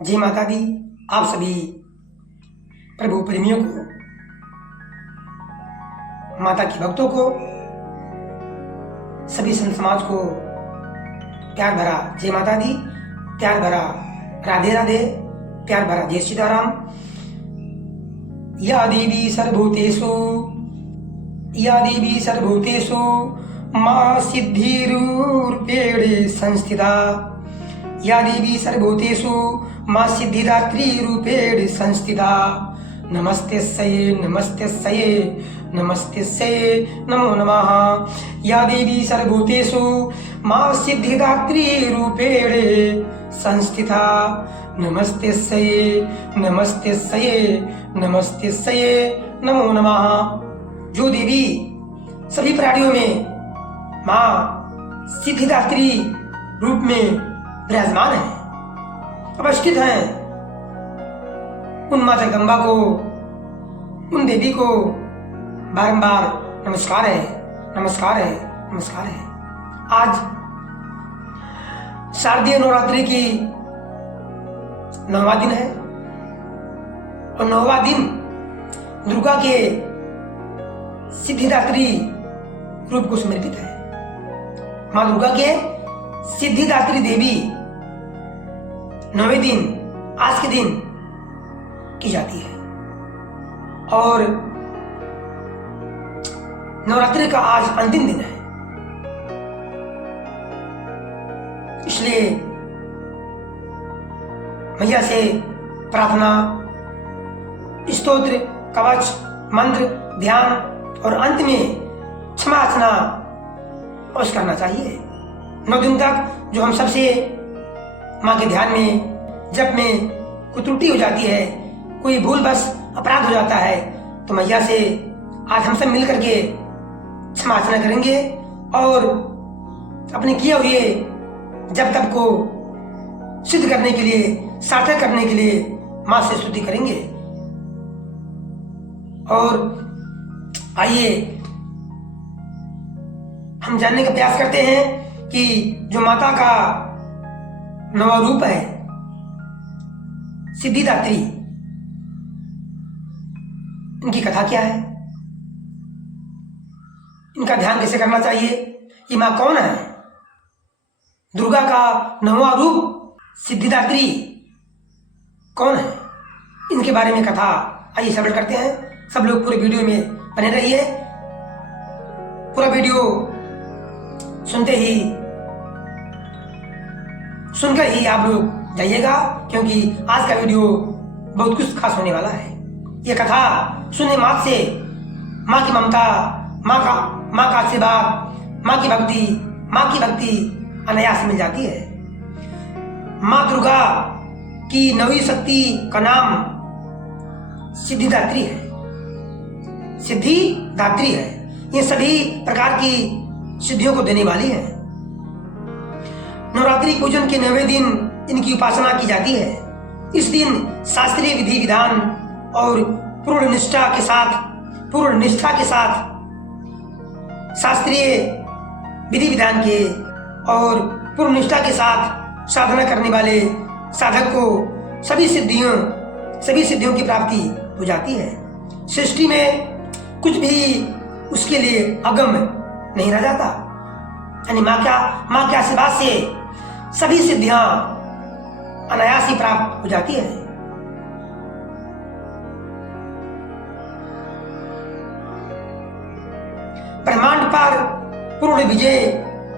जय माता दी। आप सभी प्रभु प्रेमियों को, माता की भक्तों को, सभी संत समाज को प्यार भरा जय माता दी, प्यार भरा राधे राधे, प्यार भरा जय सीताराम। या देवी सर्वभूतेषु मां सिद्धिरूपेण संस्थिता। या देवी सर्वभूतेषु मां सिद्धिदात्री रूपेण संस्थिता। नमस्तेस्यै नमस्तेस्यै नमस्तेस्यै नमो नमः। या देवी सर्वभूतेषु मां सिद्धिदात्री रूपेण संस्थिता। नमस्तेस्यै नमस्तेस्यै नमस्तेस्यै नमो नमः। जो देवी सभी प्राणियों में मां सिद्धिदात्री रूप में विराजमान है, अवस्थित है, उन मां जगदम्बा को, उन देवी को बारंबार नमस्कार है, नमस्कार है, नमस्कार है। आज शारदीय नवरात्रि की 9वां दिन है और 9वां दिन दुर्गा के सिद्धिदात्री रूप को समर्पित है। मां दुर्गा के सिद्धिदात्री देवी 9वें दिन, आज के दिन की जाती है और नवरात्रि का आज अंतिम दिन है। इसलिए मैया से प्रार्थना, स्तोत्र, कवच, मंत्र, ध्यान और अंत में क्षमा याचना अवश्य करना चाहिए। 9 दिन तक जो हम सबसे मां के ध्यान में, जप में कोई त्रुटि हो जाती है, कोई भूल बस अपराध हो जाता है, तो मैया से आज हम सब मिलकर के क्षमा याचना करेंगे और अपने किए हुए जप तप को सिद्ध करने के लिए, सार्थक करने के लिए मां से स्तुति करेंगे। और आइए हम जानने का प्रयास करते हैं कि जो माता का 9वां रूप है सिद्धिदात्री, इनकी कथा क्या है, इनका ध्यान कैसे करना चाहिए, ये मां कौन है, दुर्गा का 9वां रूप सिद्धिदात्री कौन है, इनके बारे में कथा आइए श्रवण करते हैं। सब लोग पूरे वीडियो में बने रहिए। पूरा वीडियो सुनकर ही आप लोग जाइएगा, क्योंकि आज का वीडियो बहुत कुछ खास होने वाला है। यह कथा सुनने मात्र से माँ की ममता, माँ का आशीर्वाद, माँ की भक्ति अनायास मिल जाती है। माँ दुर्गा की 9वीं शक्ति का नाम सिद्धिदात्री है, सिद्धिदात्री है। ये सभी प्रकार की सिद्धियों को देने वाली है। नवरात्रि पूजन के 9वें दिन इनकी उपासना की जाती है। इस दिन शास्त्रीय विधि विधान और पूर्ण निष्ठा के साथ शास्त्रीय विधि विधान के और पूर्ण निष्ठा के साथ साधना करने वाले साधक को सभी सिद्धियों की प्राप्ति हो जाती है। सृष्टि में कुछ भी उसके लिए अगम नहीं रह जाता। यानी माँ के आशीर्वाद से सभी सिद्धियां अनायास ही प्राप्त हो जाती है। ब्रह्मांड पर पूर्ण विजय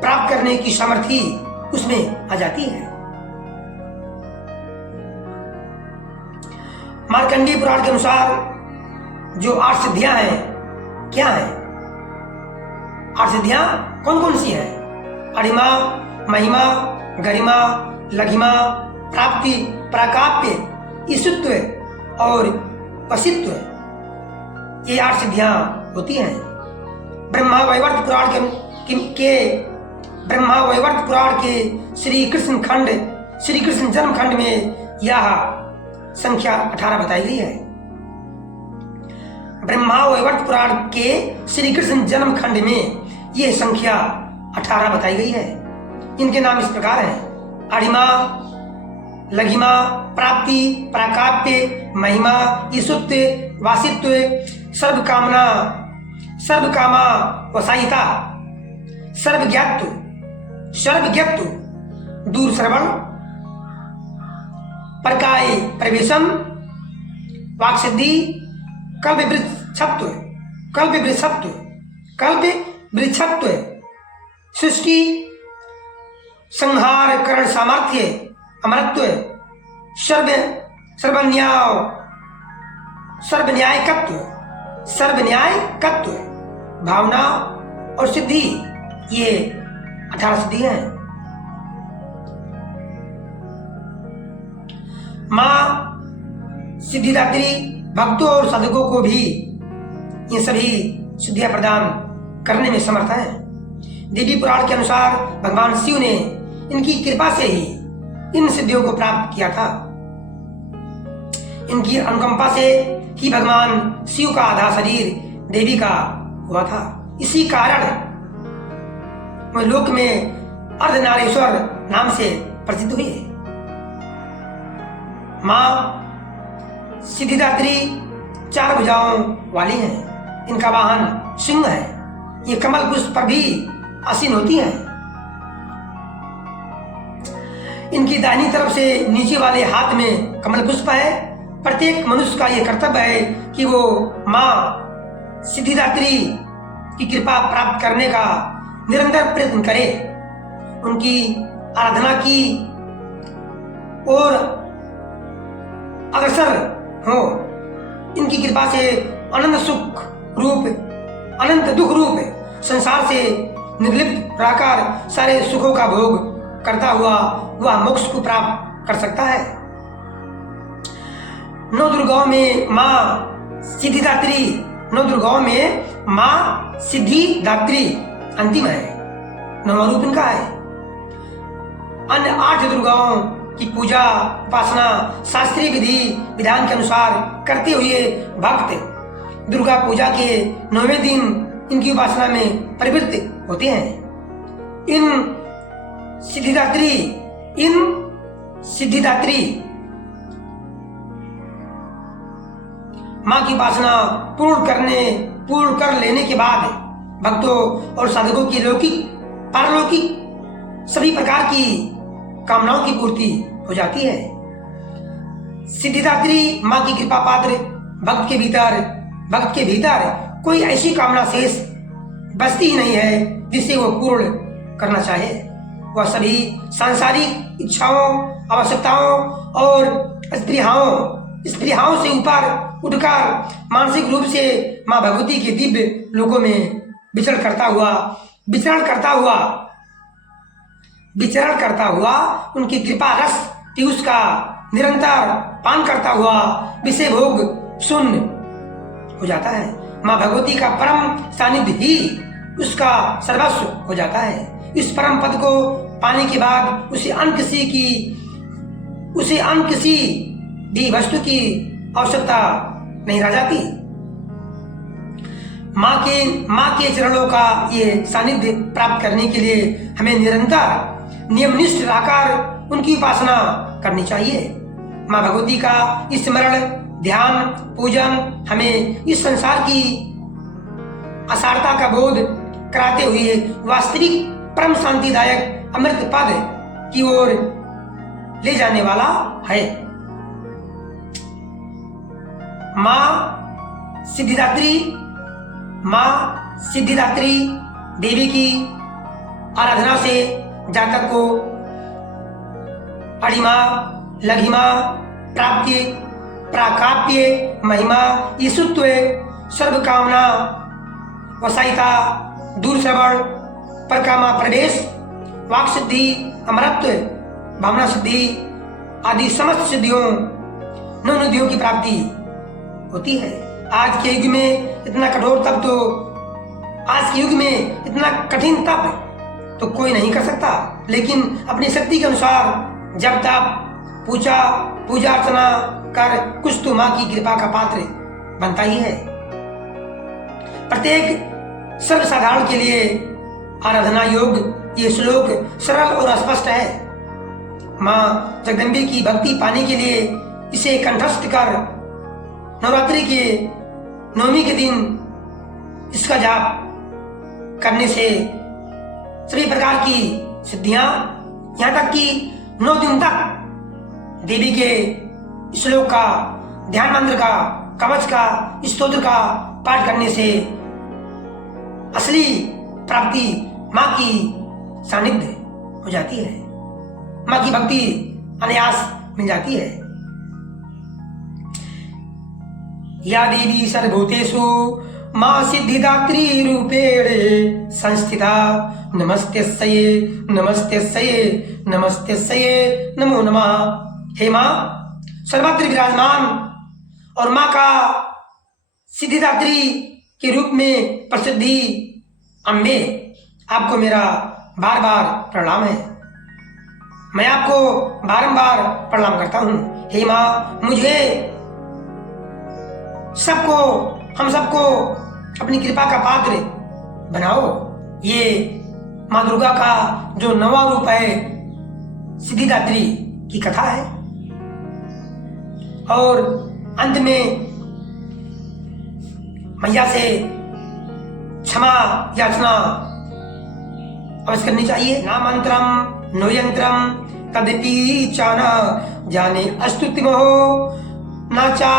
प्राप्त करने की सामर्थ्य उसमें आ जाती है। मार्कंडेय पुराण के अनुसार जो 8 सिद्धियां हैं, क्या है 8 सिद्धियां कौन कौन सी है? अणिमा, महिमा, गरिमा, लघिमा, प्राप्ति, प्राकाप्य, ईशुत्व और वशित्व, ये 8 सिद्धियां होती हैं। ब्रह्मा वैवर्त पुराण के श्री कृष्ण जन्म खंड में यह संख्या 18 बताई गई है। ब्रह्मा वैवर्त पुराण के श्री कृष्ण जन्म खंड में यह संख्या 18 बताई गई है। इनके नाम इस प्रकार हैं: अणिमा, लघिमा, प्राप्ति, प्राकाप्य, महिमा, ईशुत्व, वासित्व, सर्वकामना, सर्वकामा वसायिता, सर्वज्ञत्व, सर्वज्ञत्व, दूर श्रवण, परकाय प्रवेशम, वाक्सिद्धि, कल्प वृक्षत्व, कल्प वृक्षत्व, कल्प वृक्षत्व, सृष्टि संहार करण सामर्थ्य, अमरत्व, सर्वन्याय, सर्वन्यायकत्व, सर्वन्यायकत्व, भावना और सिद्धि, ये 18 सिद्धि हैं। माँ सिद्धिदात्री भक्तों और साधकों को भी ये सभी सिद्धियां प्रदान करने में समर्थ है। देवी पुराण के अनुसार भगवान शिव ने इनकी कृपा से ही इन सिद्धियों को प्राप्त किया था। इनकी अनुकंपा से ही भगवान शिव का आधा शरीर देवी का हुआ था। इसी कारण वह लोक में अर्धनारीश्वर नाम से प्रसिद्ध हुई है। माँ सिद्धिदात्री 4 भुजाओं वाली हैं। इनका वाहन सिंह है। ये कमल पुष्प पर भी आसीन होती हैं। इनकी दाहिनी तरफ से नीचे वाले हाथ में कमल पुष्प है। प्रत्येक मनुष्य का यह कर्तव्य है कि वो माँ सिद्धिदात्री की कृपा प्राप्त करने का निरंतर प्रयत्न करे, उनकी आराधना की और अग्रसर हो। इनकी कृपा से अनंत सुख रूप, अनंत दुख रूप संसार से निर्लिप्त रहकर सारे सुखों का भोग करता हुआ वह मोक्ष को प्राप्त कर सकता है। 9 दुर्गाओं में माँ सिद्धिदात्री, 9 दुर्गाओं में माँ सिद्धिदात्री अंतिम है, 9वां रूप इनका है। अन्य 8 दुर्गाओं की पूजा उपासना शास्त्रीय विधि विधान के अनुसार करते हुए भक्त दुर्गा पूजा के 9वें दिन इनकी उपासना में प्रवृत्त होते हैं। इन सिद्धिदात्री माँ की उपासना पूर्ण कर लेने के बाद भक्तों और साधकों की लौकिक पारलौकिक सभी प्रकार की कामनाओं की पूर्ति हो जाती है। सिद्धिदात्री माँ की कृपा पात्र भक्त के भीतर कोई ऐसी कामना शेष बचती ही नहीं है जिसे वो पूर्ण करना चाहे। वह सभी सांसारिक इच्छाओं, आवश्यकताओं और स्पृहाओं से ऊपर उठकर मानसिक रूप से माँ भगवती के दिव्य लोकों में विचरण करता हुआ उनकी कृपा रस पीयूष का निरंतर पान करता हुआ विषय भोग शून्य हो जाता है। माँ भगवती का परम सानिध्य ही उसका सर्वस्व हो जाता है। इस परम पद को पाने के बाद उसे अन्य किसी भी वस्तु की आवश्यकता नहीं रह जाती। माँ के चरणों का ये सानिध्य प्राप्त करने के लिए हमें निरंतर नियमनिष्ठ रहकर उनकी उपासना करनी चाहिए। माँ भगवती का स्मरण, ध्यान, पूजन हमें इस संसार की असारता का बोध कराते हुए वास्तविक परम शांतिदायक अमृत पद की ओर ले जाने वाला है। माँ सिद्धिदात्री देवी की आराधना से जातक को अणिमा, लघिमा, प्राप्ति, प्राकाप्य, महिमा, ईशुत्व, सर्वकामना वसायिता, दूर श्रवण, परकामा प्रवेश, वाक सिद्धि, अमरत्व, भावना सिद्धि आदि समस्त सिद्धियों, 9 निधियों की प्राप्ति होती है। आज के युग में इतना कठोर तप तो आज के युग में इतना कठिन तप तो कोई नहीं कर सकता, लेकिन अपनी शक्ति के अनुसार जब तप पूजा अर्चना कर कुछ तो माँ की कृपा का पात्र बनता ही है। प्रत्येक सर्वसाधारण के लिए आराधना योग ये श्लोक सरल और स्पष्ट है। माँ जगदम्बे की भक्ति पाने के लिए इसे कंठस्थ कर नवरात्रि के नवमी के दिन इसका जाप करने से सभी प्रकार की सिद्धियां, यहाँ तक कि 9 दिन तक देवी के श्लोक का, ध्यान मंत्र का, कवच का, स्तोत्र का पाठ करने से असली प्राप्ति माँ की सानिध्य हो जाती है, माँ की भक्ति अनायास मिल जाती है। या देवी सर्वभूतेषु माँ सिद्धिदात्री रूपेण संस्थिता नमस्तेस्यै नमस्तेस्यै नमस्तेस्यै नमो नमः। हे माँ सर्वत्र विराजमान और माँ का सिद्धिदात्री के रूप में प्रसिद्धि अम्बे, आपको मेरा बार बार प्रणाम है। मैं आपको बारंबार प्रणाम करता हूँ। हे माँ मुझे सबको, हम सबको अपनी कृपा का पात्र बनाओ। ये माँ दुर्गा का जो 9वां रूप है सिद्धिदात्री की कथा है और अंत में मैया से क्षमा याचना अवश्य करनी चाहिए। ना मंत्रम नो यंत्रम तदपि चाना जाने स्तुतिमहो ना चा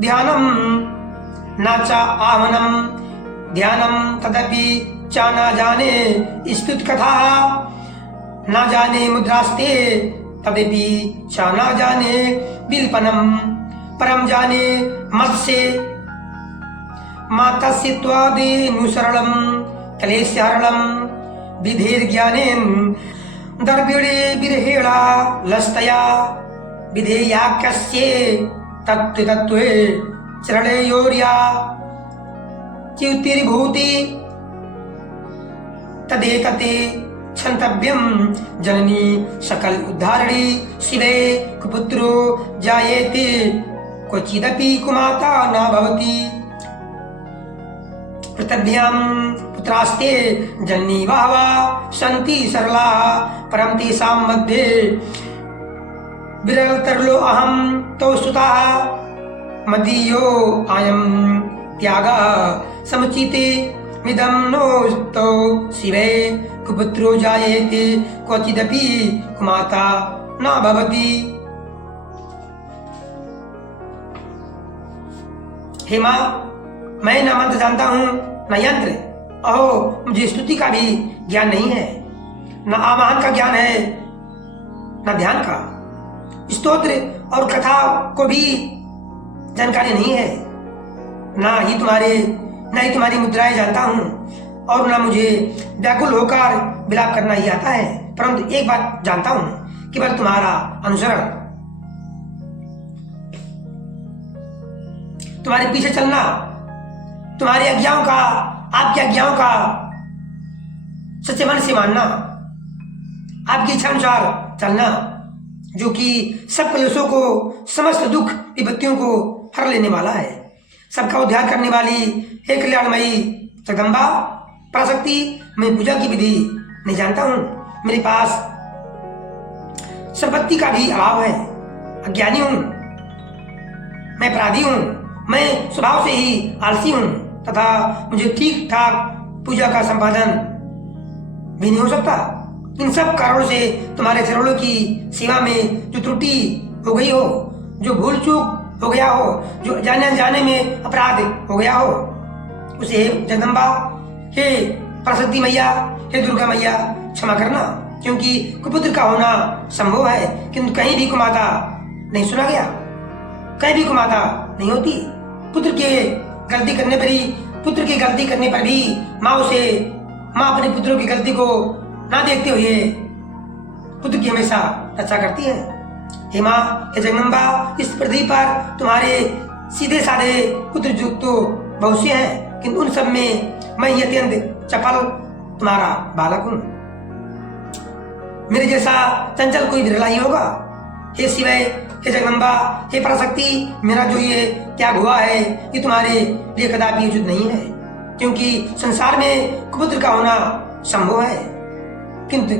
ध्यानम ना चा आह्वनम ध्यानम तदपि चाना जाने स्तुत कथा ना जाने मुद्रास्ते तदपि चाना जाने बिल्पनम परम जाने मत्स्य मातस्य त्वादेनुसरलम क्लेशहरणम विधेर्ज्ञानेन दर्भिणे विरहेणा लस्तया विधेयाख्यस्ये तत्त्वे चरणयोर्या च्युतिर्भूति तदेतते क्षन्तव्यं जननी सकल उद्धारिणी शिवे कुपुत्रो जायेते क्वचिदपि कुमाता न भवति पृथिव्यां पुत्रास्ते जननी बहवा सन्ति सरला परं तेषां मध्ये विरलतरलो अहं तौ सुतः मदीयो अयं त्यागः समुचिते मिदं नोऽस्तौ शिवे कुपुत्रो जायेते क्वचिदपि कुमाता न भवति। हे माँ मैं न मंत्र जानता हूँ न यंत्र, अहो मुझे स्तुति का भी ज्ञान नहीं है, न आवाहन का ज्ञान है न ध्यान का, स्तोत्र और कथा को भी जानकारी नहीं है, ना ही तुम्हारी मुद्राएं जानता हूँ और ना मुझे व्याकुल होकर विलाप करना ही आता है। परंतु एक बात जानता हूँ कि बस तुम्हारा अनुसरण, तुम्हारे पीछे चलना, तुम्हारी आज्ञाओं का, आपकी आज्ञाओं का सच्चे मन से मानना, आपकी इच्छा अनुसार चलना, जो कि सब कलेशों को, समस्त दुख विपत्तियों को हर लेने वाला है, सबका उद्धार करने वाली हे कल्याणमयी जगदम्बा पराशक्ति। मैं पूजा की विधि नहीं जानता हूँ, मेरे पास संपत्ति का भी अभाव है, अज्ञानी हूँ, मैं अपराधी हूँ, मैं स्वभाव से ही आलसी हूँ तथा मुझे ठीक ठाक पूजा का संपादन भी नहीं हो सकता। इन सब कारणों से तुम्हारे चरणों की सेवा में जो त्रुटि हो गई हो, जो भूल चूक हो गया हो, जो जाने अनजाने में अपराध हो गया हो, उसे जगदम्बा, हे पराशक्ति मैया, हे दुर्गा मैया क्षमा करना, क्योंकि कुपुत्र का होना संभव है किंतु कहीं भी कुमाता नहीं सुना गया, कहीं भी कुमाता नहीं होती। पुत्र की गलती करने पर भी माँ अपने पुत्रों की गलती को ना देखते हुए पुत्र की हमेशा रक्षा करती है। हे माँ, हे जगदम्बा, इस पृथ्वी पर तुम्हारे सीधे साधे पुत्र जो तो बहुत से हैं, किंतु उन सब में मैं अत्यंत चपल तुम्हारा बालक हूँ। मेरे जैसा चंचल कोई विरला ही होगा। हे शिवय, हे जगदम्बा, हे पराशक्ति, मेरा जो ये त्याग हुआ है ये तुम्हारे लिए कदापि उचित नहीं है, क्योंकि संसार में कुपुत्र का होना संभव है किंतु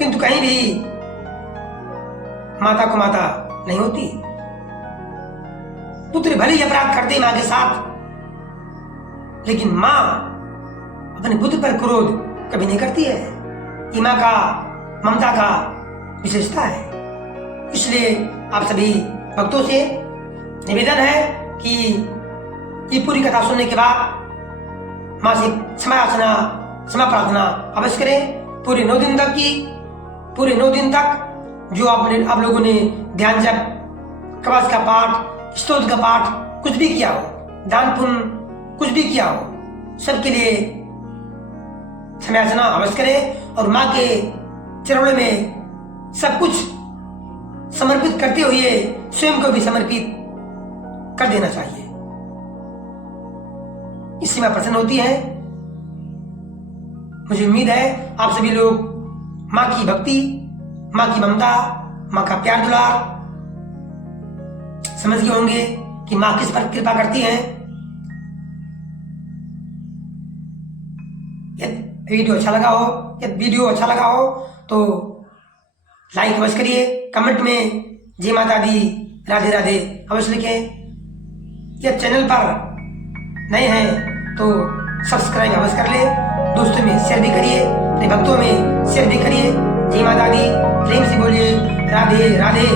किंतु कहीं भी माता को माता नहीं होती। पुत्र भले ही अपराध करते मां के साथ, लेकिन मां अपने पुत्र पर क्रोध कभी नहीं करती है। ये मां का ममता का विशेषता है। इसलिए आप सभी भक्तों से निवेदन है कि ये पूरी कथा सुनने के बाद मां से क्षमा याचना, क्षमा प्रार्थना अवश्य करें। पूरे 9 दिन तक जो आप लोगों ने ध्यान जप, कवच का पाठ, स्तोत्र का पाठ कुछ भी किया हो, दान पुण्य कुछ भी किया हो, सबके लिए क्षमा याचना अवश्य करें और मां के चरणों में सब कुछ समर्पित करते हुए स्वयं को भी समर्पित कर देना चाहिए। इससे मां प्रसन्न होती है। मुझे उम्मीद है आप सभी लोग मां की भक्ति, मां की ममता, मां का प्यार दुलार समझ गए होंगे कि मां किस पर कृपा करती है। यदि वीडियो अच्छा लगा हो तो लाइक अवश्य करिए, कमेंट में जय माता दी, राधे राधे अवश्य लिखें। यदि चैनल पर नए हैं तो सब्सक्राइब अवश्य कर ले, दोस्तों में शेयर भी करिए, अपने भक्तों में शेयर भी करिए। जय माता दी, प्रेम से बोलिए राधे राधे।